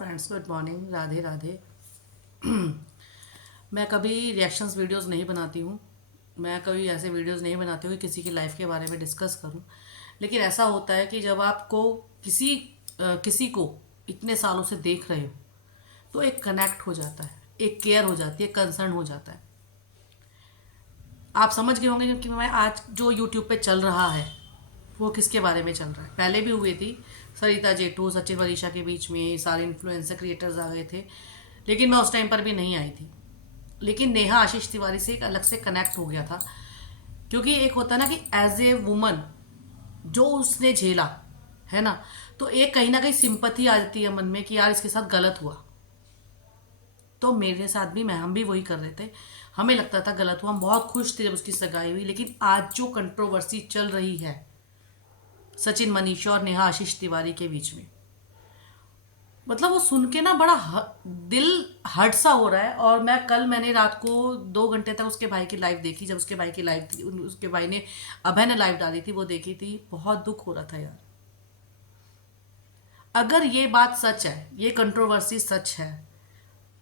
Friends, good morning, Radhe Radhe. मैं कभी reactions videos नहीं बनाती हूँ। मैं कभी ऐसे वीडियोस नहीं बनाती हूँ कि किसी की लाइफ के बारे में डिस्कस करूँ। लेकिन ऐसा होता है कि जब आपको किसी किसी को इतने सालों से देख रहे हो तो एक कनेक्ट हो जाता है, एक केयर हो जाती है, कंसर्न हो जाता है। आप समझ गए होंगे क्योंकि मैं आज जो यूट्यूब पे चल रहा है वो किसके बारे में चल रहा है। पहले भी हुई थी, सरिता जेटू, सचिन वरीशा के बीच में सारे इन्फ्लुएंसर क्रिएटर्स आ गए थे, लेकिन मैं उस टाइम पर भी नहीं आई थी। लेकिन नेहा आशीष तिवारी से एक अलग से कनेक्ट हो गया था, क्योंकि एक होता है ना कि एज ए वुमन जो उसने झेला है ना, तो एक कहीं ना कहीं सिंपथी आ जाती है मन में कि यार इसके साथ गलत हुआ। तो मेरे साथ भी हम भी वही कर रहे थे। हमें लगता था गलत हुआ, हम बहुत खुश थे जब उसकी सगाई हुई। लेकिन आज जो कंट्रोवर्सी चल रही है सचिन मनीषा और नेहा आशीष तिवारी के बीच में, मतलब वो सुन के ना बड़ा दिल हर्ट सा हो रहा है। और मैंने रात को 2 घंटे तक उसके भाई की लाइव देखी। जब उसके भाई की लाइव थी, उसके भाई ने, अभय ने लाइव डाली थी, वो देखी थी। बहुत दुख हो रहा था यार। अगर ये बात सच है, ये कंट्रोवर्सी सच है,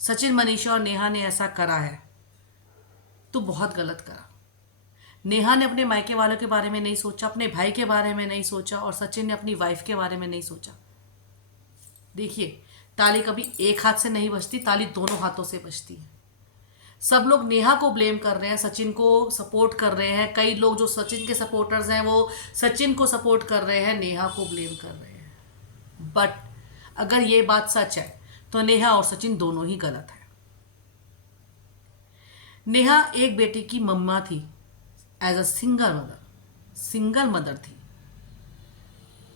सचिन मनीषा और नेहा ने ऐसा करा है तो बहुत गलत करा। नेहा ने अपने मायके वालों के बारे में नहीं सोचा, अपने भाई के बारे में नहीं सोचा, और सचिन ने अपनी वाइफ के बारे में नहीं सोचा। देखिए, ताली कभी एक हाथ से नहीं बजती, ताली दोनों हाथों से बजती है। सब लोग नेहा को ब्लेम कर रहे हैं, सचिन को सपोर्ट कर रहे हैं। कई लोग जो सचिन के सपोर्टर्स हैं वो सचिन को सपोर्ट कर रहे हैं, नेहा को ब्लेम कर रहे हैं। बट अगर ये बात सच है तो नेहा और सचिन दोनों ही गलत है। नेहा एक बेटी की मम्मा थी, एज अ सिंगल मदर थी।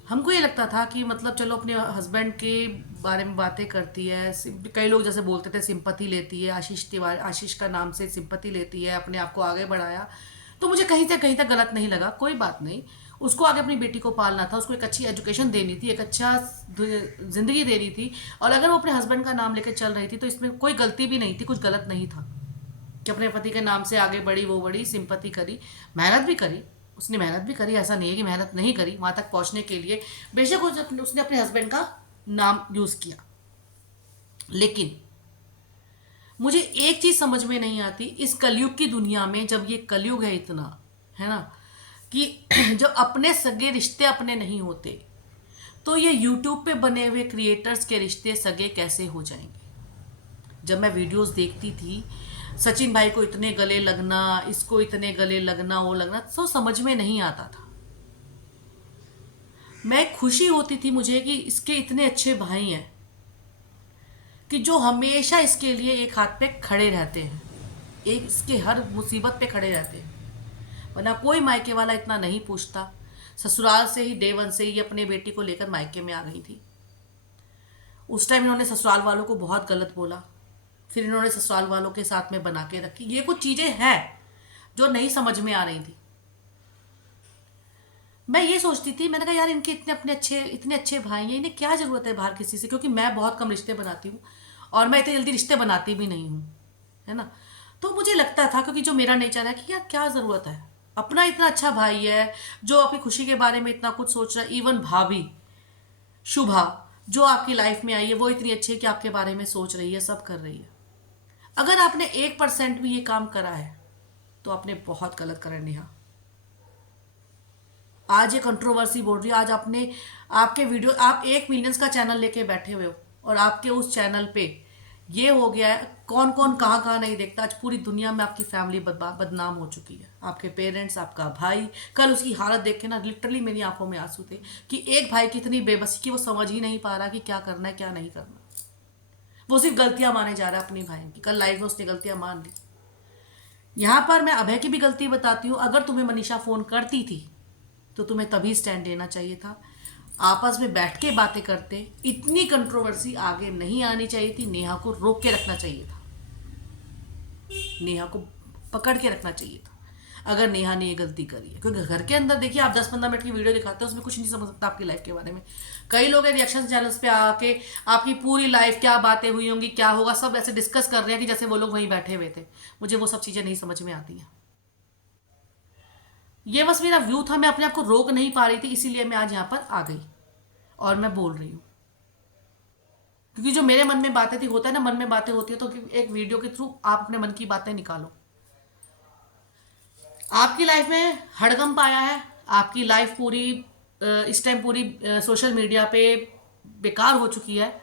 हमको ये लगता था कि मतलब चलो अपने हस्बैंड के बारे में बातें करती है। कई लोग जैसे बोलते थे सिंपैथी लेती है, आशीष तिवारी, आशीष का नाम से सिंपैथी लेती है, अपने आप को आगे बढ़ाया। तो मुझे कहीं तक गलत नहीं लगा। कोई बात नहीं, उसको आगे अपनी बेटी को पालना था, उसको एक अच्छी एजुकेशन देनी थी, एक अच्छा ज़िंदगी देनी थी। और अगर वो अपने हस्बैंड का नाम लेकर चल रही थी तो इसमें कोई गलती भी नहीं थी, कुछ गलत नहीं था कि अपने पति के नाम से आगे बढ़ी, वो बढ़ी, सिंपैथी करी, मेहनत भी करी। उसने मेहनत भी करी, ऐसा नहीं है कि मेहनत नहीं करी वहाँ तक पहुँचने के लिए। बेशक उसने अपने हस्बैंड का नाम यूज़ किया। लेकिन मुझे एक चीज़ समझ में नहीं आती इस कलयुग की दुनिया में, जब ये कलयुग है इतना, है ना, कि जब अपने सगे रिश्ते अपने नहीं होते तो ये यूट्यूब पे बने हुए क्रिएटर्स के रिश्ते सगे कैसे हो जाएंगे। जब मैं वीडियोस देखती थी, सचिन भाई को इतने गले लगना, इसको इतने गले लगना, वो लगना, तो समझ में नहीं आता था। मैं खुशी होती थी मुझे कि इसके इतने अच्छे भाई हैं कि जो हमेशा इसके लिए एक हाथ पे खड़े रहते हैं, एक इसके हर मुसीबत पे खड़े रहते हैं। वरना कोई मायके वाला इतना नहीं पूछता। ससुराल से ही डे वन से ही अपने बेटी को लेकर मायके में आ गई थी। उस टाइम इन्होंने ससुराल वालों को बहुत गलत बोला, फिर इन्होंने ससुराल वालों के साथ में बना के रखी। ये कुछ चीज़ें हैं जो नहीं समझ में आ रही थी। मैं ये सोचती थी, मैंने कहा यार इनके इतने अच्छे भाई हैं, इन्हें क्या ज़रूरत है बाहर किसी से। क्योंकि मैं बहुत कम रिश्ते बनाती हूँ और मैं इतनी जल्दी रिश्ते बनाती भी नहीं हूँ, है ना। तो मुझे लगता था, क्योंकि जो मेरा नेचर है, कि यार क्या ज़रूरत है, अपना इतना अच्छा भाई है जो आपकी खुशी के बारे में इतना कुछ सोच रहा है। इवन भाभी शुभा जो आपकी लाइफ में आई है, वो इतनी अच्छी है कि आपके बारे में सोच रही है, सब कर रही है। अगर आपने 1% भी ये काम करा है तो आपने बहुत गलत करा है नेहा। आज ये कंट्रोवर्सी बोल रही है, आज आपने, आपके वीडियो, आप 1 मिलियंस का चैनल लेके बैठे हुए हो और आपके उस चैनल पे ये हो गया है। कौन कौन कहाँ कहाँ नहीं देखता। आज पूरी दुनिया में आपकी फैमिली बदनाम हो चुकी है, आपके पेरेंट्स, आपका भाई। कल उसकी हालत देख के ना लिटरली मेरी आंखों में आंसू थे कि एक भाई की इतनी बेबसी कि वो समझ ही नहीं पा रहा कि क्या करना है क्या नहीं करना। वो सिर्फ गलतियां माने जा रहा है अपनी भाई की। कल लाइफ में उसने गलतियां मान ली। यहाँ पर मैं अभय की भी गलती बताती हूँ। अगर तुम्हें मनीषा फ़ोन करती थी तो तुम्हें तभी स्टैंड लेना चाहिए था, आपस में बैठ के बातें करते। इतनी कंट्रोवर्सी आगे नहीं आनी चाहिए थी। नेहा को रोक के रखना चाहिए था, नेहा को पकड़ के रखना चाहिए था अगर नेहा ने ये गलती करी है। क्योंकि घर के अंदर देखिए, आप 10-15 मिनट की वीडियो दिखाते हो, उसमें कुछ नहीं समझ सकता आपकी लाइफ के बारे में। कई लोग रिएक्शन चैनल्स पे आके आपकी पूरी लाइफ, क्या बातें हुई होंगी, क्या होगा, सब ऐसे डिस्कस कर रहे हैं कि जैसे वो लोग वहीं बैठे हुए थे। मुझे वो सब चीज़ें नहीं समझ में आती हैं। ये बस मेरा व्यू था, मैं अपने आप को रोक नहीं पा रही थी, इसीलिए मैं आज यहाँ पर आ गई और मैं बोल रही हूँ। क्योंकि जो मेरे मन में बातें थी, होता है ना मन में बातें होती है तो एक वीडियो के थ्रू आप अपने मन की बातें निकालो। आपकी लाइफ में हड़कंप आया है, आपकी लाइफ पूरी इस टाइम पूरी सोशल मीडिया पे बेकार हो चुकी है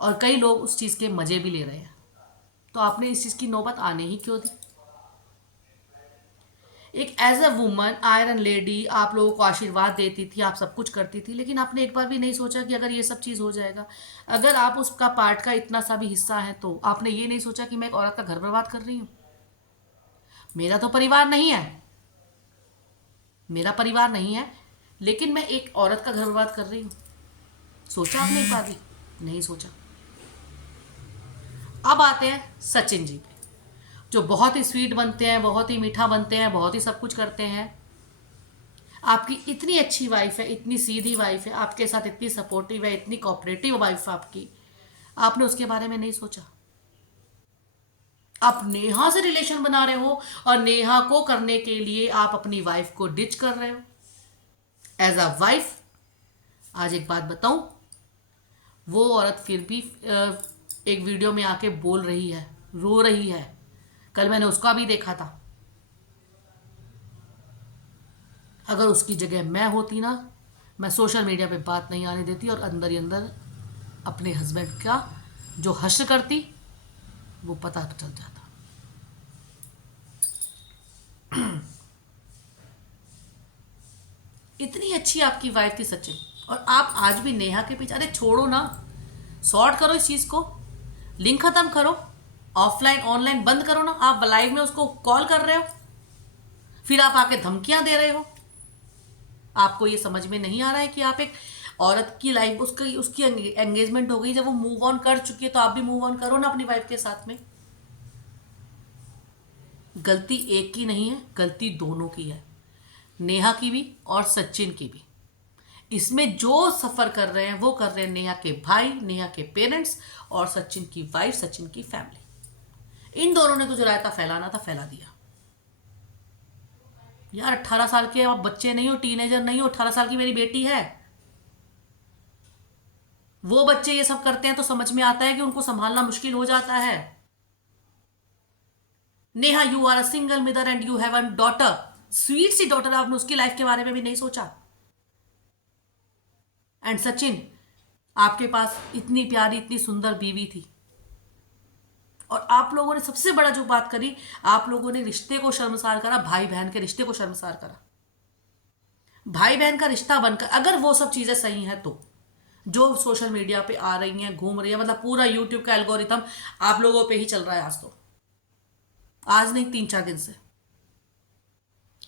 और कई लोग उस चीज़ के मज़े भी ले रहे हैं, तो आपने इस चीज़ की नौबत आने ही क्यों दी? एक as a woman iron lady आप लोगों को आशीर्वाद देती थी, आप सब कुछ करती थी, लेकिन आपने एक बार भी नहीं सोचा कि अगर ये सब चीज़ हो जाएगा, अगर आप उसका पार्ट का इतना सा भी हिस्सा है, तो आपने ये नहीं सोचा कि मैं एक औरत का घर बर्बाद कर रही हूँ? मेरा तो परिवार नहीं है, मेरा परिवार नहीं है, लेकिन मैं एक औरत का घर बर्बाद कर रही हूँ। सोचा आपने एक बार भी? नहीं सोचा। अब आते हैं सचिन जी पे, जो बहुत ही स्वीट बनते हैं, बहुत ही मीठा बनते हैं, बहुत ही सब कुछ करते हैं। आपकी इतनी अच्छी वाइफ है, इतनी सीधी वाइफ है, आपके साथ इतनी सपोर्टिव है, इतनी कोऑपरेटिव वाइफ आपकी, आपने उसके बारे में नहीं सोचा। आप नेहा से रिलेशन बना रहे हो और नेहा को करने के लिए आप अपनी वाइफ को डिच कर रहे हो। एज अ वाइफ आज एक बात बताऊं, वो औरत फिर भी एक वीडियो में आके बोल रही है, रो रही है। कल मैंने उसका भी देखा था। अगर उसकी जगह मैं होती ना, मैं सोशल मीडिया पे बात नहीं आने देती और अंदर ही अंदर अपने हस्बैंड का जो हश्र करती, वो पता चल जाता। इतनी अच्छी आपकी वाइफ थी सचिन, और आप आज भी नेहा के पीछे। अरे छोड़ो ना, सॉर्ट करो इस चीज़ को, लिंक खत्म करो, ऑफलाइन ऑनलाइन बंद करो ना। आप लाइव में उसको कॉल कर रहे हो, फिर आप आके धमकियां दे रहे हो। आपको ये समझ में नहीं आ रहा है कि आप एक औरत की लाइफ, उसकी उसकी एंगेजमेंट हो गई, जब वो मूव ऑन कर चुकी है तो आप भी मूव ऑन करो ना अपनी वाइफ के साथ में। गलती एक की नहीं है, गलती दोनों की है, नेहा की भी और सचिन की भी। इसमें जो सफ़र कर रहे हैं वो कर रहे हैं नेहा के भाई, नेहा के पेरेंट्स और सचिन की वाइफ, सचिन की फैमिली। इन दोनों ने तो जो रायता फैलाना था फैला दिया। यार 18 साल के आप बच्चे नहीं हो, टीनेजर नहीं हो, 18 साल की मेरी बेटी है। वो बच्चे ये सब करते हैं तो समझ में आता है कि उनको संभालना मुश्किल हो जाता है। Neha, you are a single mother and you have a daughter, sweet सी डॉटर, आपने उसकी लाइफ के बारे में भी नहीं सोचा। एंड सचिन, आपके पास इतनी प्यारी इतनी सुंदर बीवी थी, और आप लोगों ने सबसे बड़ा जो बात करी, आप लोगों ने रिश्ते को शर्मसार करा, भाई बहन के रिश्ते को शर्मसार करा। भाई बहन का रिश्ता बनकर अगर वो सब चीजें सही हैं, तो जो सोशल मीडिया पे आ रही हैं, घूम रही है, मतलब पूरा यूट्यूब का एल्गोरिथम आप लोगों पे ही चल रहा है आज। तो आज नहीं, 3-4 दिन से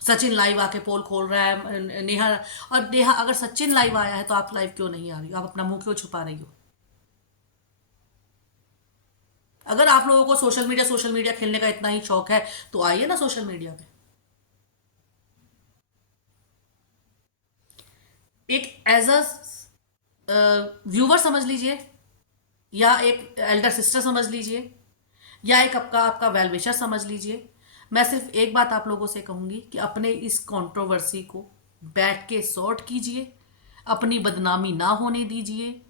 सचिन लाइव आके पोल खोल रहा है नेहा। और नेहा, अगर सचिन लाइव आया है तो आप लाइव क्यों नहीं आ रही हो? आप अपना मुंह क्यों छुपा रही हो? अगर आप लोगों को सोशल मीडिया खेलने का इतना ही शौक है तो आइए ना सोशल मीडिया पे। एक एज अ व्यूवर समझ लीजिए, या एक एल्डर सिस्टर समझ लीजिए, या एक आपका आपका वेल विशर समझ लीजिए। मैं सिर्फ एक बात आप लोगों से कहूंगी कि अपने इस कंट्रोवर्सी को बैठ के सॉर्ट कीजिए, अपनी बदनामी ना होने दीजिए।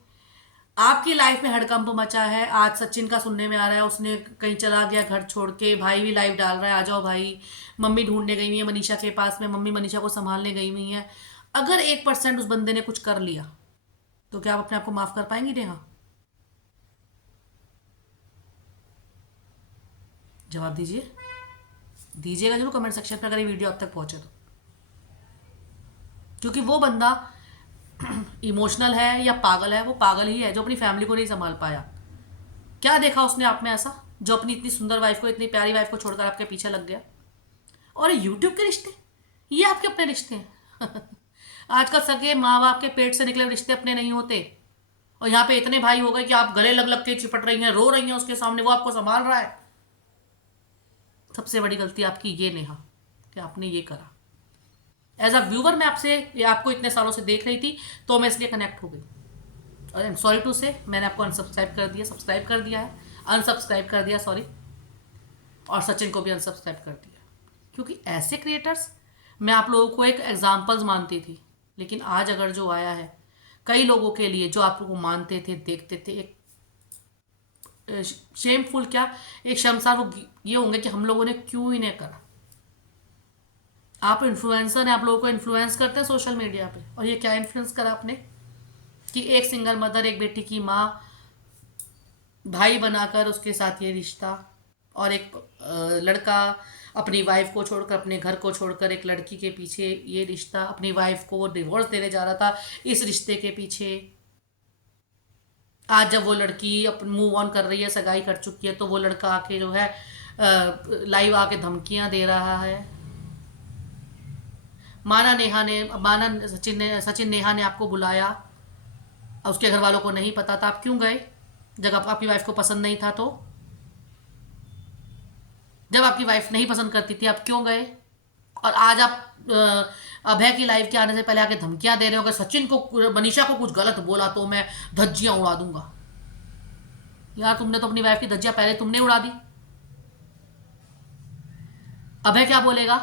आपकी लाइफ में हड़कंप मचा है, आज सचिन का सुनने में आ रहा है उसने कहीं चला गया घर छोड़ के, भाई भी लाइव डाल रहा है आ जाओ भाई, मम्मी ढूंढने गई हुई है मनीषा के पास में, मम्मी मनीषा को संभालने गई हुई है। अगर 1% उस बंदे ने कुछ कर लिया तो क्या आप अपने आप को माफ कर पाएंगी नेहा? जवाब दीजिए, दीजिएगा जरूर कमेंट सेक्शन पर अगर ये वीडियो अब तक पहुंचे तो। क्योंकि वो बंदा इमोशनल है या पागल है, वो पागल ही है जो अपनी फैमिली को नहीं संभाल पाया। क्या देखा उसने आप में ऐसा जो अपनी इतनी सुंदर वाइफ को, इतनी प्यारी वाइफ को छोड़कर आपके पीछे लग गया? और यूट्यूब के रिश्ते, ये आपके अपने रिश्ते हैं। आजकल सगे माँ बाप के पेट से निकले रिश्ते अपने नहीं होते, और यहाँ पे इतने भाई हो गए कि आप गले लग लग के चिपट रही हैं, रो रही हैं उसके सामने, वो आपको संभाल रहा है। सबसे बड़ी गलती आपकी ये नेहा कि आपने ये करा। एज अ व्यूवर मैं आपसे, आपको इतने सालों से देख रही थी तो मैं इसलिए कनेक्ट हो गई, और आई एम सॉरी टू से मैंने आपको अनसब्सक्राइब कर दिया, सब्सक्राइब कर दिया है, अनसब्सक्राइब कर दिया सॉरी, और सचिन को भी अनसब्सक्राइब कर दिया। क्योंकि ऐसे क्रिएटर्स मैं आप लोगों को एक एग्जाम्पल्स मानती थी, लेकिन आज अगर जो आया है, कई लोगों के लिए जो आप लोगों को मानते थे, देखते थे, एक शेमफुल क्या, एक शर्मसार वो ये होंगे कि हम लोगों ने क्यों इन्हें करा। आप इन्फ्लुएंसर हैं, आप लोगों को इन्फ्लुएंस करते हैं सोशल मीडिया पे, और ये क्या इन्फ्लुएंस करा आपने कि एक सिंगल मदर, एक बेटी की माँ, भाई बनाकर उसके साथ ये रिश्ता, और एक लड़का अपनी वाइफ को छोड़कर, अपने घर को छोड़कर एक लड़की के पीछे ये रिश्ता, अपनी वाइफ को वो डिवोर्स देने जा रहा था इस रिश्ते के पीछे। आज जब वो लड़की अपन मूव ऑन कर रही है, सगाई कर चुकी है, तो वो लड़का आके जो है लाइव आके धमकियां दे रहा है। माना सचिन नेहा ने आपको बुलाया, उसके घर वालों को नहीं पता था, आप क्यों गए? जब आपकी वाइफ को पसंद नहीं था तो, जब आपकी वाइफ नहीं पसंद करती थी, आप क्यों गए? और आज आप अभय की लाइफ के आने से पहले आके धमकियां दे रहे हो कि सचिन को, मनीषा को कुछ गलत बोला तो मैं धज्जियां उड़ा दूंगा। यार तुमने तो अपनी वाइफ की धज्जियां पहले तुमने उड़ा दी, अभय क्या बोलेगा?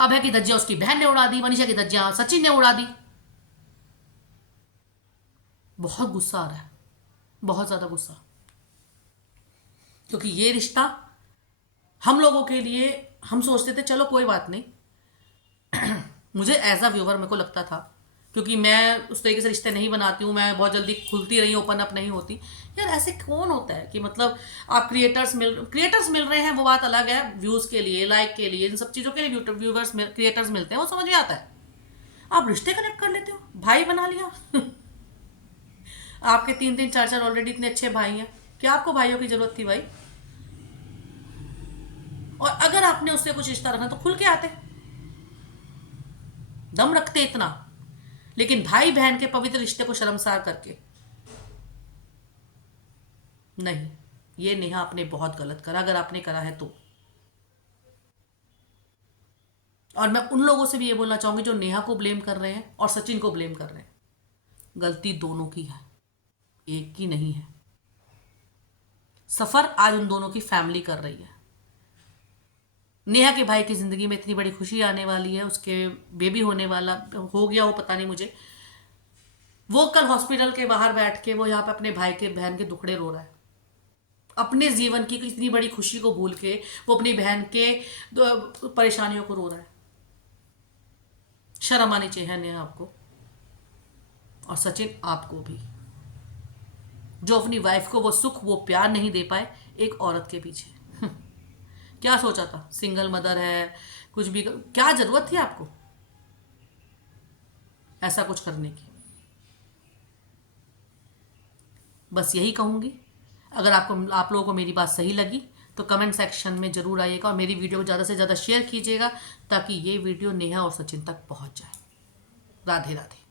अभय की धज्जियां उसकी बहन ने उड़ा दी, मनीषा की धज्जियां सचिन ने उड़ा दी। बहुत गुस्सा आ रहा है, बहुत ज्यादा गुस्सा, क्योंकि ये रिश्ता हम लोगों के लिए, हम सोचते थे चलो कोई बात नहीं। मुझे एज अ व्यूवर मेरे को लगता था, क्योंकि मैं उस तरीके से रिश्ते नहीं बनाती हूँ, मैं बहुत जल्दी खुलती रही, ओपन अप नहीं होती। यार ऐसे कौन होता है कि मतलब आप क्रिएटर्स मिल रहे हैं, वो बात अलग है, व्यूज़ के लिए, लाइक के लिए, इन सब चीज़ों के लिए व्यूवर्स क्रिएटर्स मिलते हैं, वो समझ में आता है। आप रिश्ते कनेक्ट कर लेते हो, भाई बना लिया। आपके 3 3 4 4 ऑलरेडी इतने अच्छे भाई हैं, क्या आपको भाइयों की जरूरत थी भाई? और अगर आपने उससे कुछ रिश्ता रखना तो खुल के आते, दम रखते इतना। लेकिन भाई बहन के पवित्र रिश्ते को शर्मसार करके नहीं, ये नेहा आपने बहुत गलत करा, अगर आपने करा है तो। और मैं उन लोगों से भी ये बोलना चाहूंगी जो नेहा को ब्लेम कर रहे हैं और सचिन को ब्लेम कर रहे हैं, गलती दोनों की है, एक की नहीं है। सफर आज उन दोनों की फैमिली कर रही है। नेहा के भाई की जिंदगी में इतनी बड़ी खुशी आने वाली है, उसके बेबी होने वाला, हो गया वो पता नहीं मुझे, वो कल हॉस्पिटल के बाहर बैठ के वो यहाँ पे अपने भाई के बहन के दुखड़े रो रहा है, अपने जीवन की इतनी बड़ी खुशी को भूल के वो अपनी बहन के परेशानियों को रो रहा है। शर्म आनी चाहिए नेहा आपको, और सचिन आपको भी, जो अपनी वाइफ को वो सुख, वो प्यार नहीं दे पाए एक औरत के पीछे। क्या सोचा था, सिंगल मदर है, कुछ भी, क्या जरूरत थी आपको ऐसा कुछ करने की? बस यही कहूंगी। अगर आप लोगों को मेरी बात सही लगी तो कमेंट सेक्शन में जरूर आइएगा, और मेरी वीडियो को ज़्यादा से ज़्यादा शेयर कीजिएगा, ताकि ये वीडियो नेहा और सचिन तक पहुंच जाए। राधे राधे।